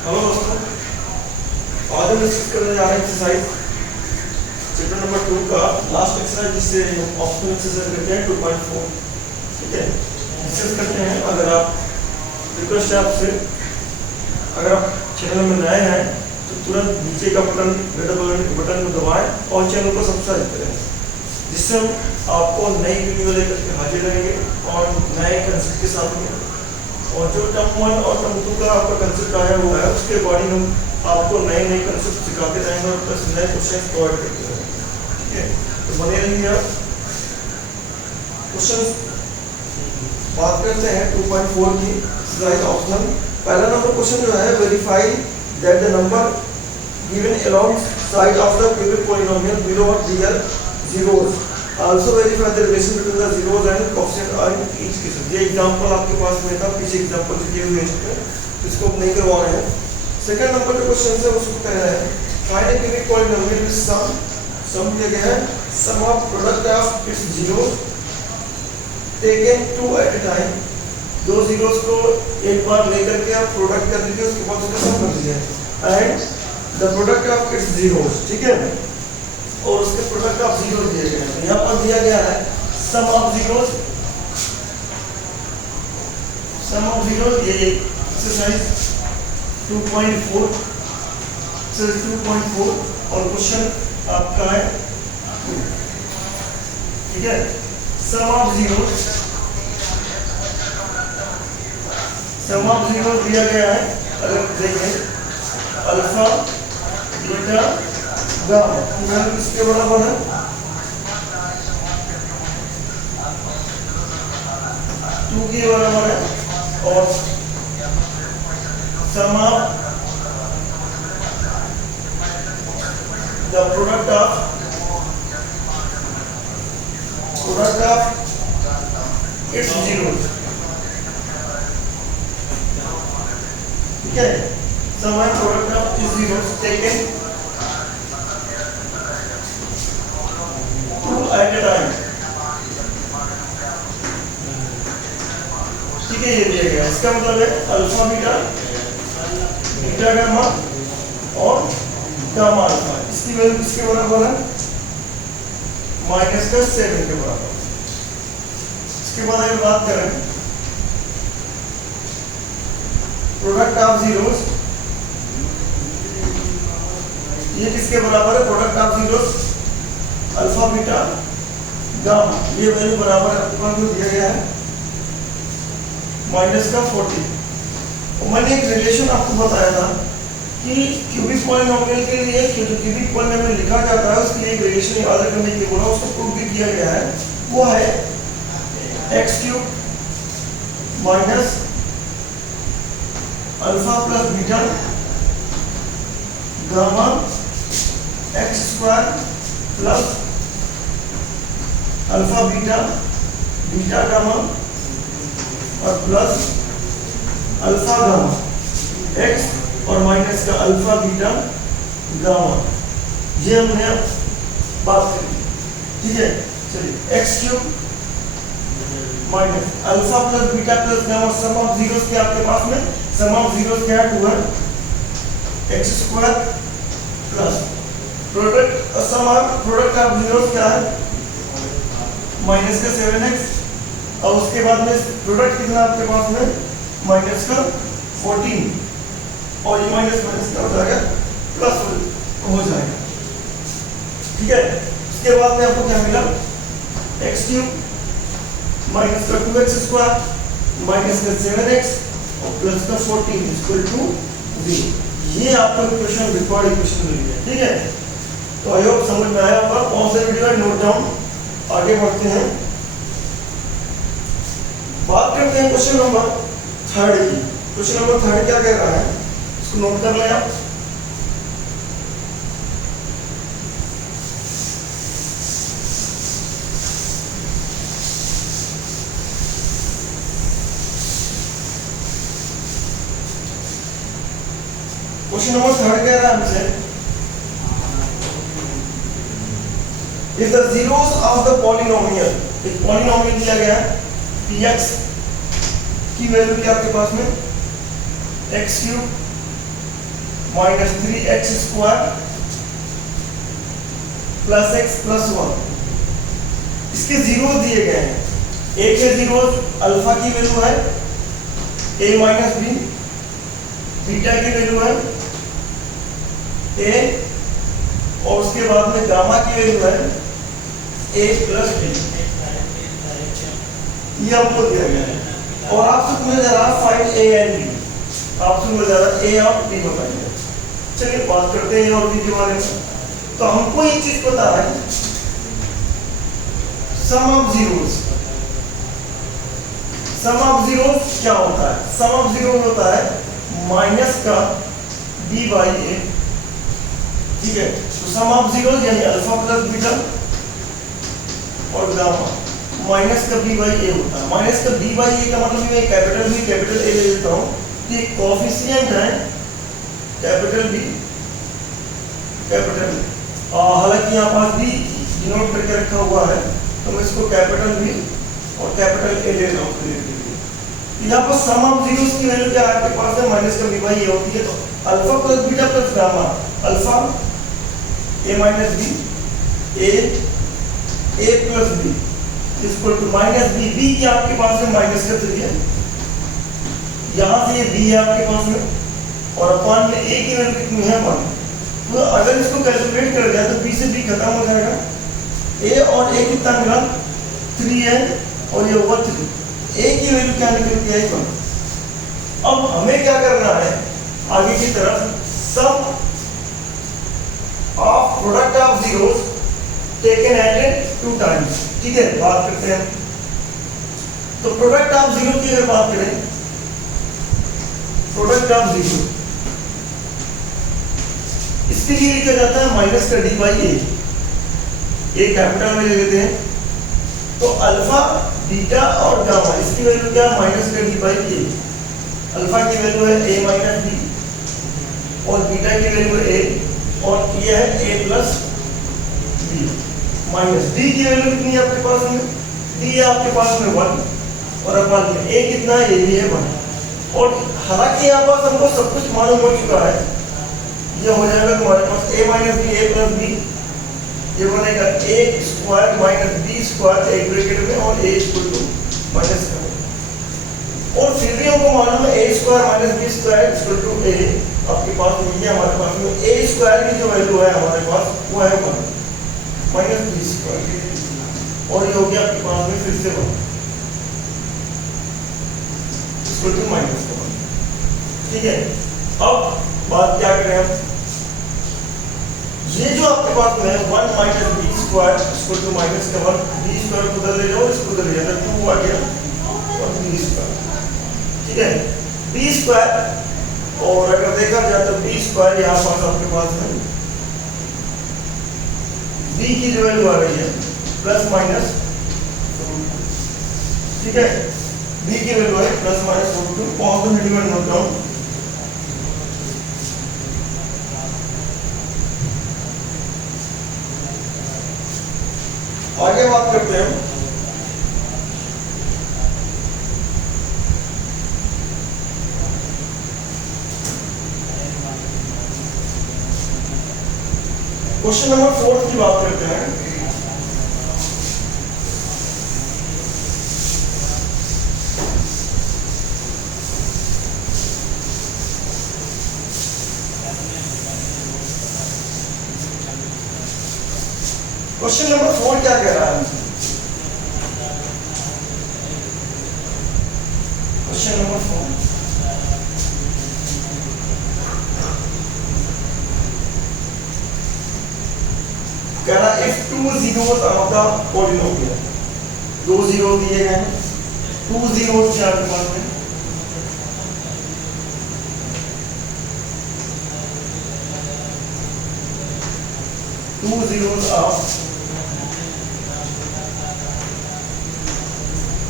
Hello दोस्तों, आज हम डिस्कस करने जा रहे हैं एक्सरसाइज चैप्टर नंबर 2 का लास्ट एक्सरसाइज, जिससे ऑप्शनल एक्सरसाइज करते हैं 2.4। ठीक है, डिस्कस करते हैं। अगर आप रिक्वेस्ट है आपसे, अगर आप चैनल में नए हैं तो तुरंत नीचे का बटन बटन को दबाएं और चैनल को सब्सक्राइब करें, जिससे हम आपको नई वीडियो लेकर के हाजिर रहेंगे और नए कंसेप्ट के साथ में। और जो टर्म 1 और टर्म 2 का आपका कंसेप्ट आया हुआ है, उसके अकॉर्डिंग हम आपको नए नए कंसेप्ट सिखाते रहेंगे और प्लस नए क्वेश्चन प्रोवाइड करते रहेंगे। ठीक है, तो बने रहिए आप। क्वेश्चन बात करते हैं 2.4 की एक्सरसाइज ऑप्शनल। पहला नंबर क्वेश्चन जो है, verify that the number given along side of the cubic polynomial below और दियर zeros also verify the relation between the zeros and coefficient are in each case। ये example आपके पास में था, पीछे एग्जांपल जो दिए हुए हैं, इसको नहीं करवा रहे हैं। सेकंड नंबर जो क्वेश्चन है उसको कह रहा है, find a cubic polynomial with sum दिया गया है, sum of product of its zeros taken two at a time। दो zeros को एक बार लेकर के आप प्रोडक्ट कर लीजिए, उसके बाद उसका सम कर लीजिए। And the product of its zeros, ठीक है, और उसके प्रोडक्ट ऑफ जीरो दिए गए हैं। यहाँ पर दिया गया है सम ऑफ जीरोस, ये एक्सरसाइज 2.4 और क्वेश्चन आपका है 2। ठीक है, सम ऑफ जीरो दिया गया है। अगर देखें अल्फा बीटा गामा किसके बराबर है, 2 के बराबर है। और sum of the product of its zeros, ठीक है, sum of product of its zeros taken at a time. ठीक है, ये दिया गया। इसका मतलब है अल्फा बीटा गामा और गामा अल्फा, इसकी वैल्यू किसके बराबर है, -7 के बराबर। इसके बाद अगर बात करें प्रोडक्ट ऑफ जीरोस, ये किसके बराबर है, product of zeros alpha beta gamma, ये वैल्यू बराबर आपको जो दिया गया है -40। मैंने एक रिलेशन आपको बताया था कि क्यूबिक पॉलिनोमियल के लिए जो क्यूबिक पॉलिनोमियल लिखा जाता है उसके लिए एक रिलेशन याद रखने के लिए बोला, उसको प्रूव भी किया गया है। वो है x³ minus alpha plus beta gamma x² plus alpha beta gamma और प्लस अल्फा गामा x और माइनस का अल्फा बीटा गामा, ये हमने अब बात करी। ठीक है, चलिए x³ minus alpha plus beta plus gamma, sum of zeros के आपके पास में सम ऑफ जीरोस क्या है, 2 है, x² plus product sum of product of zeros क्या है, माइनस का 7x, और उसके बाद में प्रोडक्ट कितना आपके पास में -14, और ये माइनस का हो जाएगा प्लस हो जाएगा। ठीक है, उसके बाद में आपको क्या मिला, x³ माइनस का 2x² माइनस का 7x और प्लस का 14 इक्वल टू 0। ये आपको इक्वेशन रिक्वायर्ड इक्वेशन मिली है। ठीक है, तो आई होप समझ में आया होगा। कौन सा वीडियो है, नोट डाउन। आगे बढ़ते हैं, बात करते हैं क्वेश्चन नंबर 3 की। क्वेश्चन नंबर 3 क्या कह रहा है, इसको नोट कर लें आप। क्वेश्चन नंबर 3 कह रहा है हमसे, if the zeros of the polynomial, एक पॉलिनोमियल दिया गया है px की वैल्यू क्या आपके पास में x³ minus 3x square plus x plus 1। इसके जीरो दिए गए हैं। a के जीरो अल्फा की वैल्यू है a माइनस बी, बीटा की वैल्यू है a, और उसके बाद में गामा की वैल्यू है a प्लस बी। ये आपको दिया गया है और आपसे पूछा जा रहा फाइंड a एंड b। आपसे पूछा जा रहा a और b बताइए। चलिए बात करते हैं a और b के बारे में। तो हमको एक चीज पता है, sum of zeros. Sum of zeros क्या होता है? सम ऑफ जीरोस होता है माइनस का b बाई a। ठीक है, तो सम ऑफ जीरोस यानी अल्फा प्लस बीटा और गामा माइनस का b बाई a होता है। माइनस का b बाई a का मतलब मैं कैपिटल B कैपिटल A ले लेता हूँ। ये कोफिशिएंट है कैपिटल B कैपिटल A। हालांकि यहाँ पास भी डिनोट करके रखा हुआ है, तो मैं इसको कैपिटल B और कैपिटल A ले रहा हूँ। यहाँ पर सम ऑफ जीरोस की वैल्यू क्या आपके पास है? माइनस का b बाई a होती है। तो alpha plus beta plus gamma, alpha a minus b, a plus b equal to minus b. B क्या आपके पास है? माइनस का 3 है, यहाँ से ये बी है आपके पास में, और अपॉन में a की वैल्यू कितनी है? 1। तो अगर इसको कैलकुलेट कर दिया तो b से b खत्म हो जाएगा। a और a कितना मिला? 3 है और ये हुआ 3। a की वैल्यू क्या निकल के आई? 1। अब हमें क्या करना है आगे की तरफ? Sum of product of zeros taken at 2 times. ठीक है, बात करते हैं। तो प्रोडक्ट ऑफ जीरो की अगर बात करें, प्रोडक्ट ऑफ जीरो इसके लिए लिखा जाता है माइनस का डी बाई ए कैपिटल में ले लेते हैं। तो अल्फा बीटा और गामा इसकी वैल्यू क्या? माइनस का डी बाई ए। अल्फा की वैल्यू है a माइनस बी और बीटा की वैल्यू है a, और ये है a plus b. Minus d की वैल्यू कितनी है आपके पास में? डी है आपके पास में 1 और अपन में a कितना है? a भी है 1। और हालांकि यहाँ पर हमको सब कुछ मालूम हो चुका है, ये हो जाएगा तुम्हारे पास a minus b, a plus b, ये बनेगा a square minus b square एक ब्रैकेट में और a इक्वल टू माइनस का। और फिर भी हमको मालूम है a square minus b square equal to a। आपके पास में ये हमारे पास में a स्क्वायर की जो वैल्यू है हमारे पास वो है 1 माइनस b स्क्वायर, और ये हो गया आपके पास में फिर से 1 इक्वल टू माइनस का 1। ठीक है, अब बात क्या करें हम? ये जो आपके पास में है 1 minus b square equal to minus का 1, बी स्क्वायर को उधर ले जाओ, इसको उधर ले जाओ, 2 आ गया और बी स्क्वायर। ठीक है, बी स्क्वायर, और अगर देखा जाए तो बी स्क्वायर यहाँ पास आपके पास है बी की जो वैल्यू आ रही है प्लस माइनस। ठीक है, बी की वैल्यू है प्लस माइनस √2। कौन सा डिवाइड नोट डाउन? आगे बात करते हैं। क्वेश्चन नंबर 4 की बात करते हैं। क्वेश्चन नंबर 4 क्या कह रहा है? क्वेश्चन नंबर 4 कह रहा है if 2 zeros of the polynomial, 2 zero दिए गए हैं, 2 zeros क्या आपके पास में? Two zeros of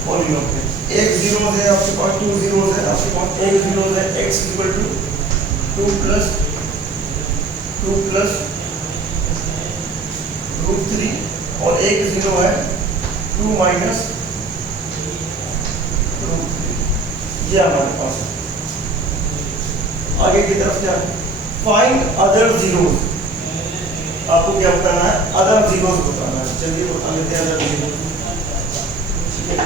polynomial। एक जीरो है आपके पास, 2 zeros है आपके पास, एक जीरो है x इक्वल टू 2 प्लस √3 और एक जीरो है 2 माइनस √3। ये हमारे पास है। आगे की तरफ क्या है? फाइंड अदर जीरोस, आपको क्या बताना है, अदर जीरोस बताना है। चलिए बता लेते हैं अदर जीरो, ठीक है।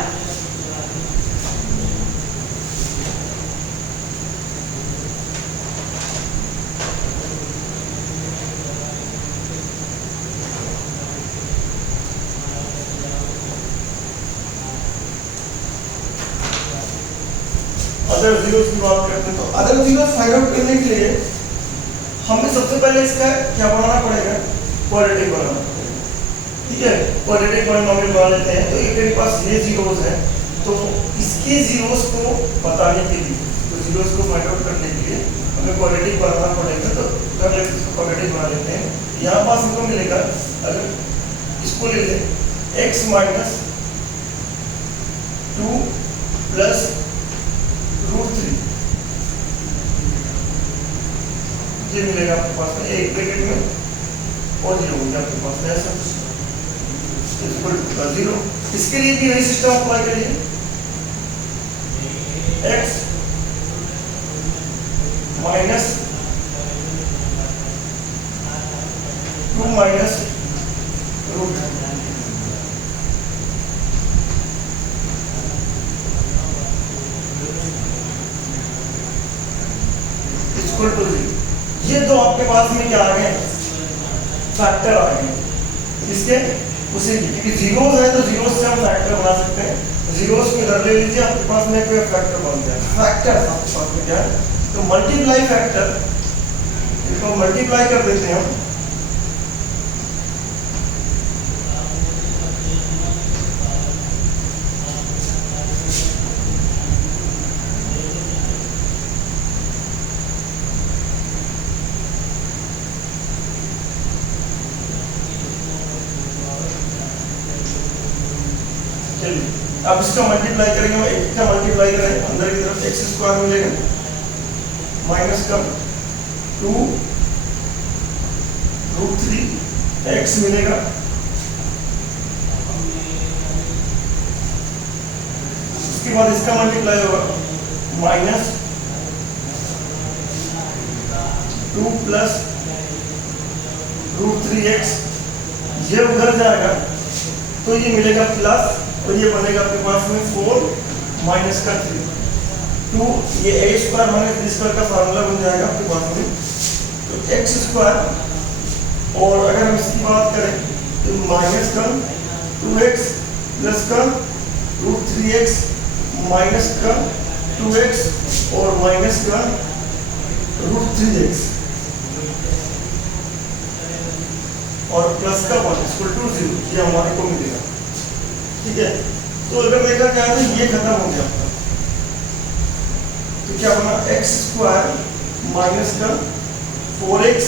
अदर जीरोस की बात करते हैं, तो अदर जीरोस फाइंड आउट करने के लिए हमें सबसे पहले इसका क्या बनाना पड़ेगा, क्वाड्रेटिक बनाना पड़ेगा, ठीक है। क्वाड्रेटिक पॉलिनोमियल बना लेते हैं। तो एक मेरे पास ये जीरोस है, तो इसके जीरोस को बताने के लिए, तो जीरोस को फाइंड आउट करने के लिए हमें क्वाड्रेटिक बनाना पड़ेगा। तो कर लेते हैं, क्वाड्रेटिक बना लेते हैं। यहाँ पास हमको मिलेगा, अगर इसको ले लें, x माइनस 2 प्लस √3, ये मिलेगा आपके पास में एक ब्रैकेट में और जीरो होगा आपके पास में, ऐसा इक्वल टू 0। इसके लिए भी वही सिस्टम अप्लाई करिए, x minus 2 minus √3 equal to 0। ये दो आपके पास में क्या आ गए, फैक्टर आ गए, इसके उसी की, क्योंकि जीरोस है तो जीरोस से हम फैक्टर बना सकते हैं। जीरोस को इधर ले लीजिए, आपके पास में कोई फैक्टर बन जाए। फैक्टर आपके पास में क्या है, तो मल्टीप्लाई फैक्टर, इसको मल्टीप्लाई कर देते हैं हम, अब इसका मल्टीप्लाई करेंगे, हम एक का मल्टीप्लाई करें, अंदर की तरफ एक्स स्क्वायर मिलेगा माइनस का 2 √3 एक्स मिलेगा, उसके बाद इसका मल्टीप्लाई होगा माइनस 2 प्लस √3x, ये उधर जाएगा तो ये मिलेगा प्लस, और ये बनेगा आपके पास में 4 माइनस का 3, 2, ये a square minus b square का फार्मूला बन जाएगा आपके पास में, तो x स्क्वायर, और अगर हम इसकी बात करें तो माइनस का 2x प्लस का √3x माइनस का 2x और माइनस का √3x और प्लस का 1 इक्वल टू 0, ये हमारे को मिलेगा, ठीक है। तो अगर देखा क्या है, ये खत्म हो गया आपका, तो क्या बना, एक्स स्क्वायर माइनस का 4x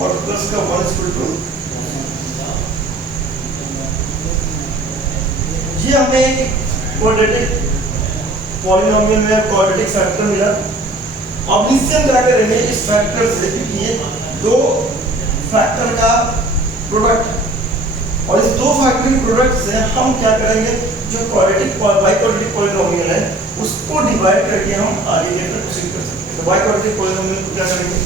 और प्लस का 1 इक्वल टू, ये हमें एक क्वाड्रेटिक पॉलिनोमियल में क्वाड्रेटिक फैक्टर मिला। अब इससे हम क्या करेंगे, इस फैक्टर से, क्योंकि ये दो फैक्टर का प्रोडक्ट, और इस दो फैक्टर के प्रोडक्ट से हम क्या करेंगे, जो क्वाड्रेटिक बाइक्वाड्रेटिक पॉलिनोमियल है उसको डिवाइड करके हम आगे लेकर प्रोसीड कर सकते हैं। तो बाइक्वाड्रेटिक पॉलिनोमियल को क्या करेंगे,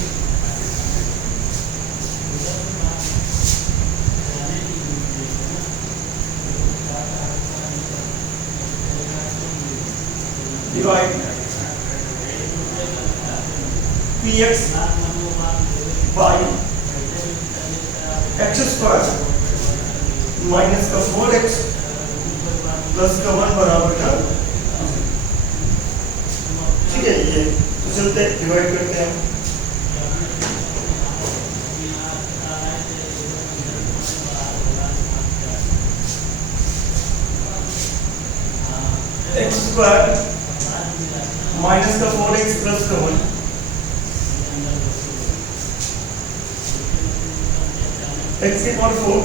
divide px by x square minus का 4x प्लस का 1 बराबर का, ठीक है। ये तो चलते डिवाइड करते हैं, x स्क्वायर माइनस का 4x प्लस का 1, x की पावर 4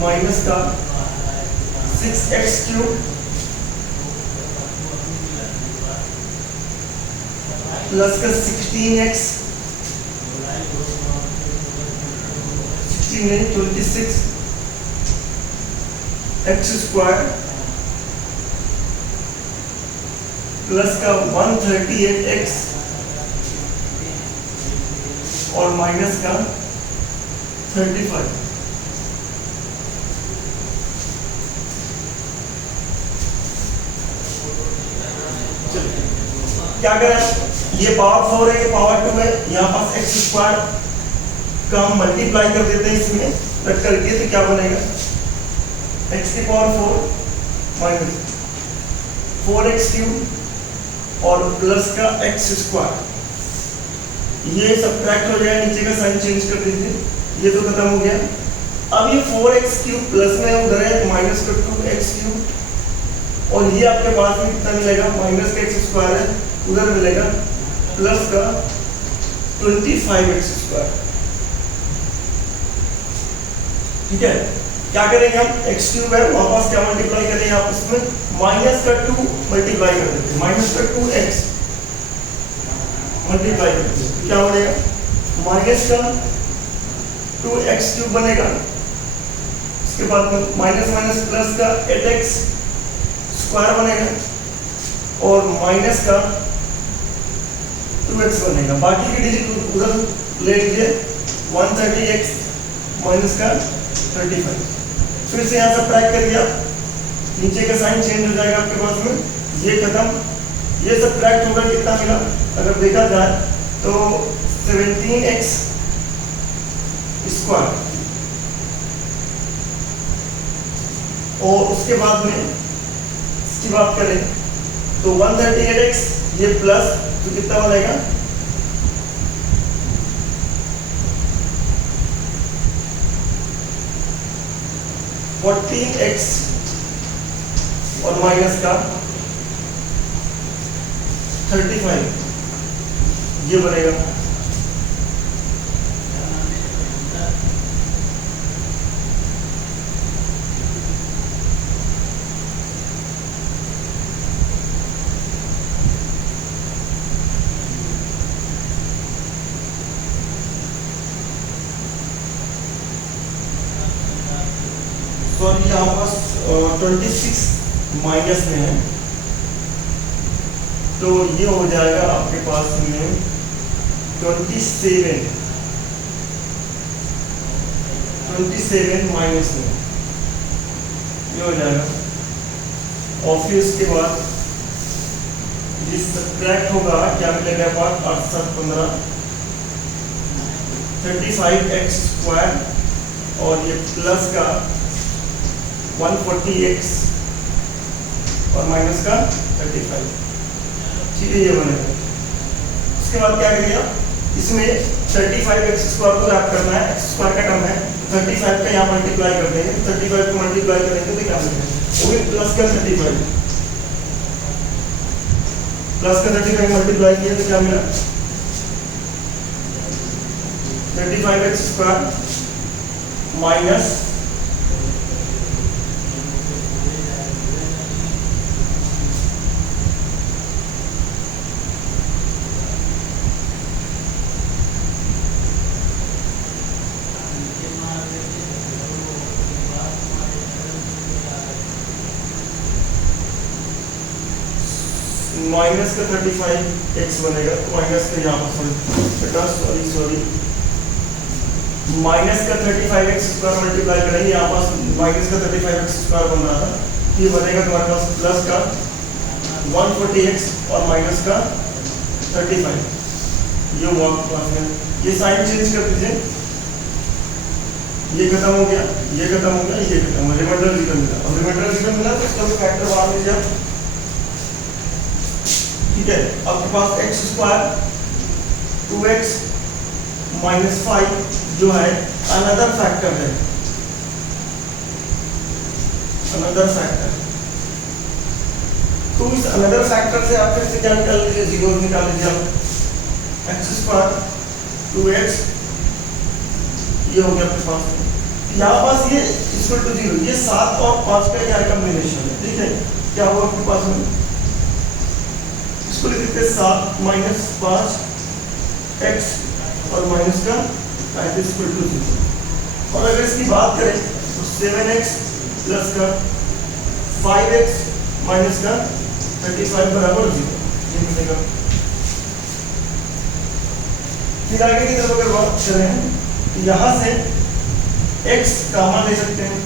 माइनस का 6x क्यूब प्लस का 16x, 16 नहीं 26 x स्क्वायर प्लस का 138x और माइनस का 35। क्या करें, ये पावर 4 है, ये पावर 2 है, यहाँ पास x स्क्वायर का हम मल्टीप्लाई कर देते हैं इसमें रख करके, तो क्या बनेगा x की पावर 4 माइनस 4x क्यूब और प्लस का x स्क्वायर, ये सब्ट्रैक्ट हो जाएगा, नीचे का साइन चेंज कर दीजिए, ये तो खत्म हो गया। अब ये 4x क्यूब प्लस में उधर है तो माइनस का 2x क्यूब और ये आपके पास में कितना मिलेगा, माइनस का x स्क्वायर है, उधर मिलेगा प्लस का 25x स्क्वायर। ठीक है, क्या करेंगे हम, x क्यूब है वापस क्या मल्टीप्लाई करेंगे आप उसमें, माइनस का 2 मल्टीप्लाई कर देते हैं, माइनस का 2x मल्टीप्लाई करते हैं, तो क्या बनेगा माइनस का 2x क्यूब बनेगा। इसके बाद में माइनस माइनस प्लस का 8x स्क्वायर बनेगा और माइनस का 2x बनेगा। बाकी की डिजिट उधर ले लीजिए, 130x माइनस का 35। फिर से यहाँ सब्ट्रैक्ट करिए आप, नीचे का साइन चेंज हो जाएगा आपके पास में, ये खत्म, ये सब्ट्रैक्ट होगा, कितना मिला अगर देखा जाए तो 17x स्क्वायर और उसके बाद में इसकी बात करें तो 138x ये प्लस, तो कितना बनेगा 14x और माइनस का 35 ये बनेगा। सॉरी यहाँ पास 26 माइनस में है, तो ये हो जाएगा आपके पास में 27 माइनस में ये हो जाएगा। और फिर उसके बाद ये सब्ट्रैक्ट होगा, क्या मिलेगा पास 8 7 15 35x स्क्वायर और ये प्लस का 140x और माइनस का 35। ठीक है, ये बनेगा। उसके बाद क्या करिए, इसमें 35x स्क्वायर को रैप करना है, x स्क्वायर का टर्म है, 35 का यहाँ मल्टीप्लाई कर देंगे, 35 को मल्टीप्लाई करेंगे तो क्या मिलेगा, वो भी प्लस का 35, प्लस का 35 मल्टीप्लाई किया तो क्या मिला 35x स्क्वायर माइनस माइनस का 35x बनेगा, माइनस का यहाँ पर सॉरी माइनस का 35x स्क्वायर मल्टीप्लाई करेंगे, यहाँ पास माइनस का 35x स्क्वायर बन रहा था, ये बनेगा तुम्हारे पास प्लस का 140x और माइनस का 35, ये हुआ पास में। ये साइन चेंज कर दीजिए, ये खत्म हो गया, ये खत्म हो गया, ये खत्म हो गया, रिमाइंडर 0 मिला। अब रिमाइंडर 0 मिला तो इसका भी फैक्टर बाहर लीजिए आप। ठीक है, आपके पास x स्क्वायर 2x माइनस 5 जो है अनदर फैक्टर है, अनदर फैक्टर। तो इस अनदर फैक्टर से आप फिर से क्या निकाल लीजिए, 0 निकाल लीजिए आप। x स्क्वायर 2x ये हो गया आपके पास, यहाँ पास ये इक्वल टू 0, ये 7 और 5 का क्या कॉम्बिनेशन है। ठीक है, क्या हुआ आपके पास में, इसको लिख देते हैं 7 माइनस 5x और माइनस का 0। और अगर इसकी बात करें तो 7x प्लस का 5x माइनस का 35 बराबर 0 ये मिलेगा। फिर आगे की तरफ अगर बात करें तो यहाँ से x कॉमन ले सकते हैं,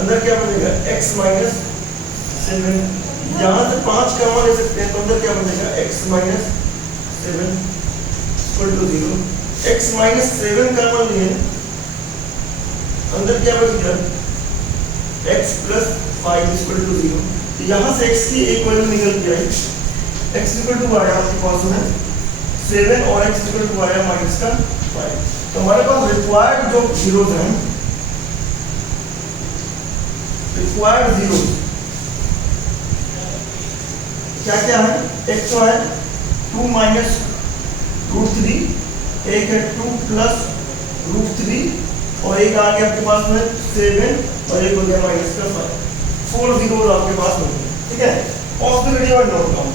अंदर क्या बनेगा x माइनस 7, यहाँ से 5 कॉमन ले सकते हैं तो अंदर क्या बनेगा x minus 7 equal to 0। x minus 7 common लिए अंदर क्या बचेगा x प्लस 5 इक्वल टू 0। तो यहाँ से x की एक वैल्यू निकल के आई, x इक्वल टू आया आपके पास में 7 और x इक्वल टू आया माइनस का 5। तो हमारे पास रिक्वायर्ड जो जीरोस हैं, रिक्वायर्ड जीरोस क्या क्या है, एक तो है 2 माइनस रूट 3, एक है 2 प्लस रूट 3 और एक आ गया आपके पास में 7 और एक हो गया माइनस का 5। 4 जीरोस आपके पास होंगे, ठीक है। Of the video note down.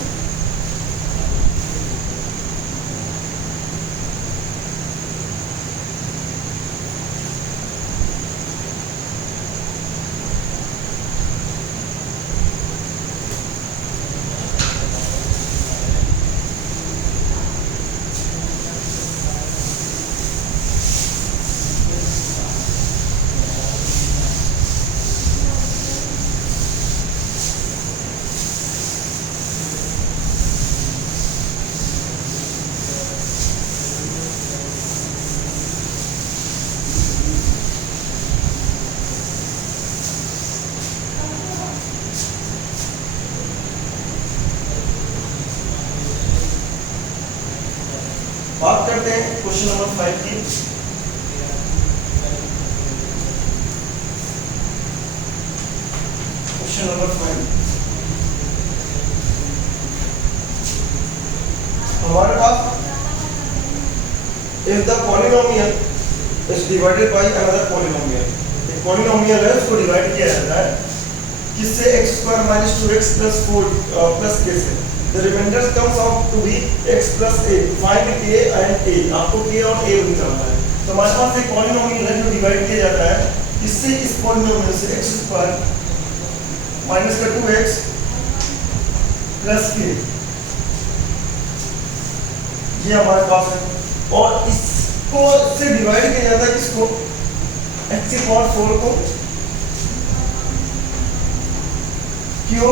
बात करते हैं क्वेश्चन नंबर 5 की। क्वेश्चन नंबर 5 हमारे पास if the polynomial is divided by another polynomial, एक polynomial है उसको डिवाइड किया जाता है किससे, x square minus 2x plus 4 plus k से। The remainder comes out to be x plus a. Find k and a. आपको k और a निकालना है। तो हमारे पास एक पॉलिनोमियल है जो डिवाइड किया जाता है इससे, इस पॉलिनोमियल से x स्क्वायर माइनस का 2x प्लस k, ये हमारे पास है। और इसको से डिवाइड किया जाता है किसको, x की पावर 4 को, क्यों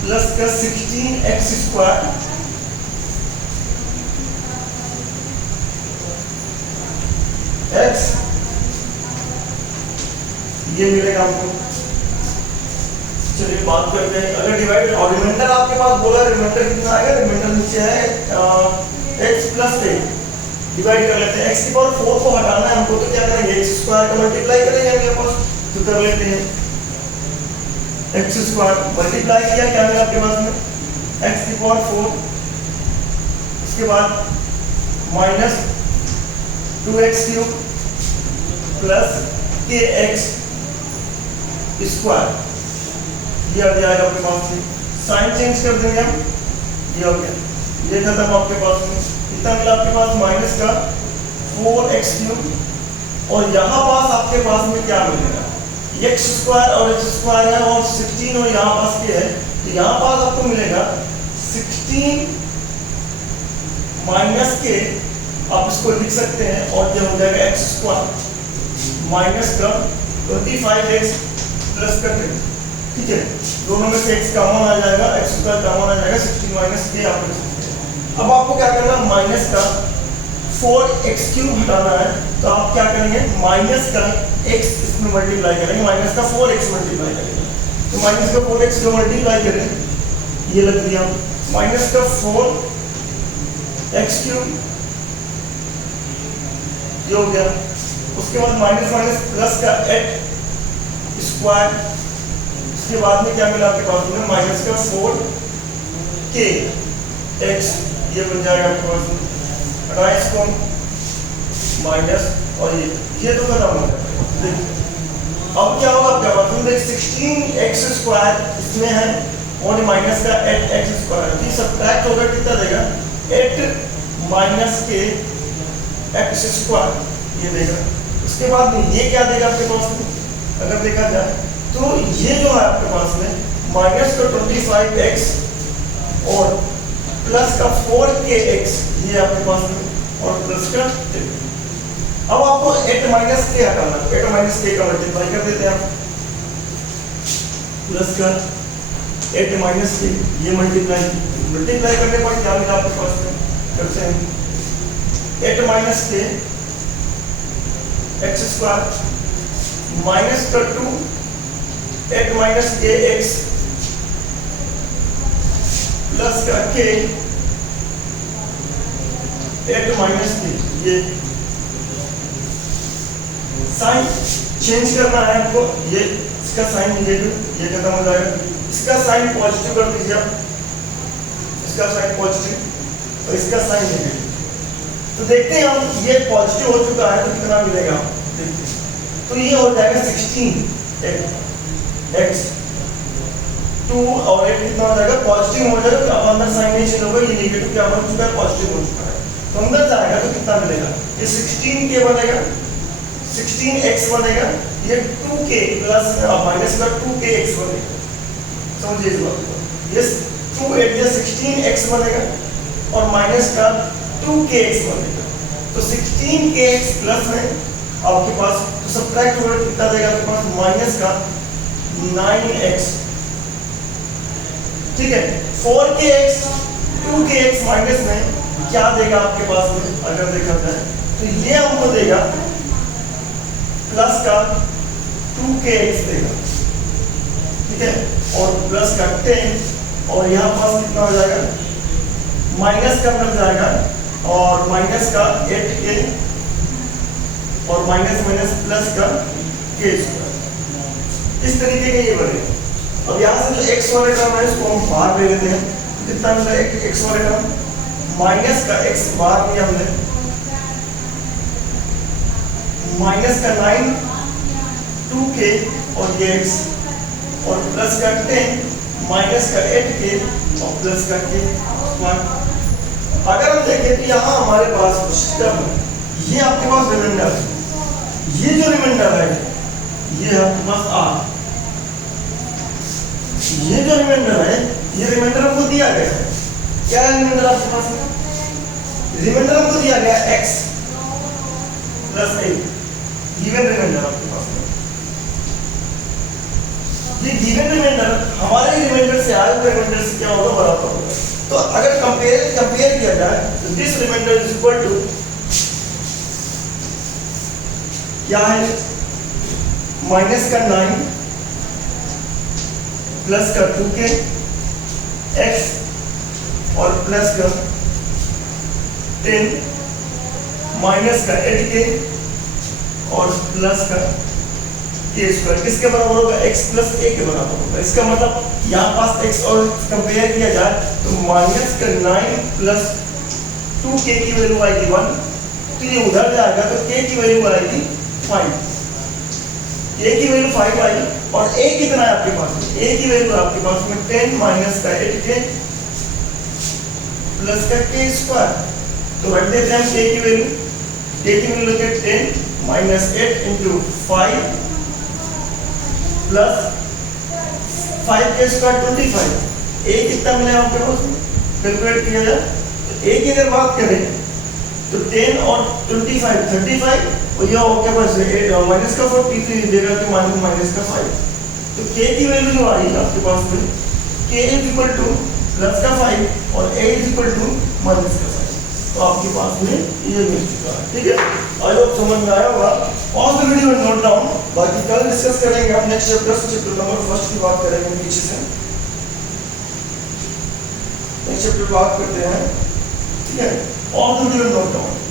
प्लस का 16x स्क्वायर x, ये मिलेगा हमको। चलिए बात करते हैं, अगर डिवाइड और रिमाइंडर आपके पास बोला, रिमाइंडर कितना आएगा, रिमाइंडर नीचे है x प्लस a, डिवाइड कर लेते हैं। x की पावर 4 को हटाना है हमको तो क्या करेंगे, x स्क्वायर का मल्टीप्लाई करेंगे हमारे पास, तो कर लेते हैं x स्क्वायर मल्टीप्लाई किया, क्या मिला आपके पास में x की पावर 4, उसके बाद minus 2x cube plus kx square, ये आ जाएगा आपके पास में। साइन चेंज कर देंगे हम, ये हो गया, ये खत्म आपके पास में। कितना मिला आपके पास, माइनस का 4x क्यूब और यहाँ पास आपके पास में क्या मिलेगा, x स्क्वायर और x स्क्वायर है और 16 और यहाँ पास के है, तो यहाँ पास आपको मिलेगा 16 माइनस के, आप इसको लिख सकते हैं और क्या हो जाएगा x स्क्वायर माइनस का 25x प्लस कर देंगे, ठीक है। दोनों में से x कॉमन आ जाएगा, x स्क्वायर कॉमन आ जाएगा, 16 माइनस के आप लिख सकते हैं। अब आपको क्या करना है, माइनस का 4x क्यूब हटाना है, तो आप क्या करेंगे, माइनस का x इसमें मल्टीप्लाई करेंगे, माइनस का 4x मल्टीप्लाई करेंगे, तो माइनस का 4x को मल्टीप्लाई करें, ये लग दिया माइनस का 4x क्यूब, ये हो गया। उसके बाद माइनस माइनस प्लस का 8 स्क्वायर, उसके बाद में क्या मिला आपके पास में, माइनस का 4kx, ये बन जाएगा आपके पास में, राइस को माइनस और ये तो खत्म हो गया। अब क्या होगा आपके पास में, 16x स्क्वायर इसमें है और माइनस का 8x स्क्वायर, ये सब्ट्रैक्ट होकर कितना देगा, 8 माइनस के x स्क्वायर, ये देगा। उसके बाद में ये क्या देगा आपके पास में, अगर देखा जाए तो ये जो है आपके पास में माइनस का 25x और प्लस का 4kx ये आपके पास में, और प्लस का 10। अब आपको 8 माइनस के हटाना, 8 माइनस के का मल्टीप्लाई कर देते हैं आप, प्लस का 8 माइनस के, ये मल्टीप्लाई करने पर क्या मिला आपके पास में, करते हैं 8 माइनस के एक्स स्क्वायर माइनस का 2 8 माइनस के एक्स प्लस का के 8 माइनस के, ये साइन चेंज करना है आपको, ये इसका साइन नेगेटिव, ये खत्म हो जाएगा, इसका साइन पॉजिटिव कर दीजिए आप, इसका साइन पॉजिटिव और इसका साइन नेगेटिव। तो देखते हैं हम, ये पॉजिटिव हो चुका है तो कितना मिलेगा, देखते हैं। तो ये हो जाएगा 16 x 2 और 8 कितना हो जाएगा, पॉजिटिव हो जाएगा, अब अंदर साइन नहीं चेंज होगा, ये नेगेटिव क्या बन चुका है, पॉजिटिव हो चुका है, तो अंदर जाएगा तो कितना मिलेगा, ये 16 के बनेगा, 16x बनेगा, ये 2k प्लस माइनस का 2kx बनेगा, समझिए इस बात को, ये 2 8 ये 16x बनेगा और माइनस का 2kx बनेगा, तो 16kx प्लस है आपके पास, तो सब्ट्रैक्ट होगा कितना देगा आपके पास, माइनस का 9x, ठीक है, 4kx 2kx माइनस में क्या देगा आपके पास में, अगर देखा जाए तो ये हमको देगा प्लस का 2kx देगा, ठीक है, और प्लस का 10 और यहाँ पास कितना हो जाएगा, माइनस का अंदर जाएगा और माइनस का 8k और माइनस माइनस प्लस का k स्क्वायर, इस तरीके के ये बने। अब यहाँ से जो x वाले टर्म है इसको हम बाहर ले लेते हैं, कितना मिला है x वाले टर्म, माइनस का x बाहर लिया हमने, माइनस का 9 2k और ये x और प्लस का 10 माइनस का 8k और प्लस का k स्क्वायर। अगर हम देखें तो यहाँ हमारे पास टर्म, ये आपके पास रिमाइंडर है, ये जो रिमाइंडर है ये आपके पास r, ये जो रिमाइंडर है ये रिमाइंडर हमको दिया गया है, क्या है रिमाइंडर आपके पास में, रिमाइंडर हमको दिया गया x प्लस 8, गिवन रिमाइंडर आपके पास में, ये गिवन रिमाइंडर हमारे रिमाइंडर से आए हुए रिमाइंडर से क्या होगा, बराबर होगा। तो अगर कंपेयर किया जाए तो this remainder is equal to क्या है, माइनस का 9 प्लस का 2k x और प्लस का 10 माइनस का 8k और प्लस का k स्क्वायर, किसके बराबर होगा, x प्लस a के बराबर होगा। इसका मतलब यहाँ पास x और कंपेयर किया जाए तो माइनस का 9 प्लस 2k की वैल्यू आएगी 1, तो ये उधर जाएगा तो k की वैल्यू आएगी 5, a की वैल्यू 5 आई और a कितना है आपके पास में, a की वैल्यू आपके पास में 10 माइनस का 8k प्लस का k स्क्वायर, तो रख देते हैं k की वैल्यू, k की वैल्यू है 10 minus 8 into 5 plus 5k square 25, a कितना मिला आपके पास में, कैलकुलेट किया जाए तो a की अगर बात करें तो 10 और 25 35 और ये आपके पास माइनस का 43 देगा तो माइनस का 5, तो k की वैल्यू जो आई आपके पास में k is equal to plus का 5 और a is equal to minus का 5, तो आपके पास में ये मिल चुका है, ठीक है। आज आप समझ में आया होगा, pause the video and note down, बाकी कल डिस्कस करेंगे हम नेक्स्ट चैप्टर नंबर 1 की बात करेंगे पीछे से, नेक्स्ट चैप्टर बात करते हैं, ठीक है। Pause the video and note down.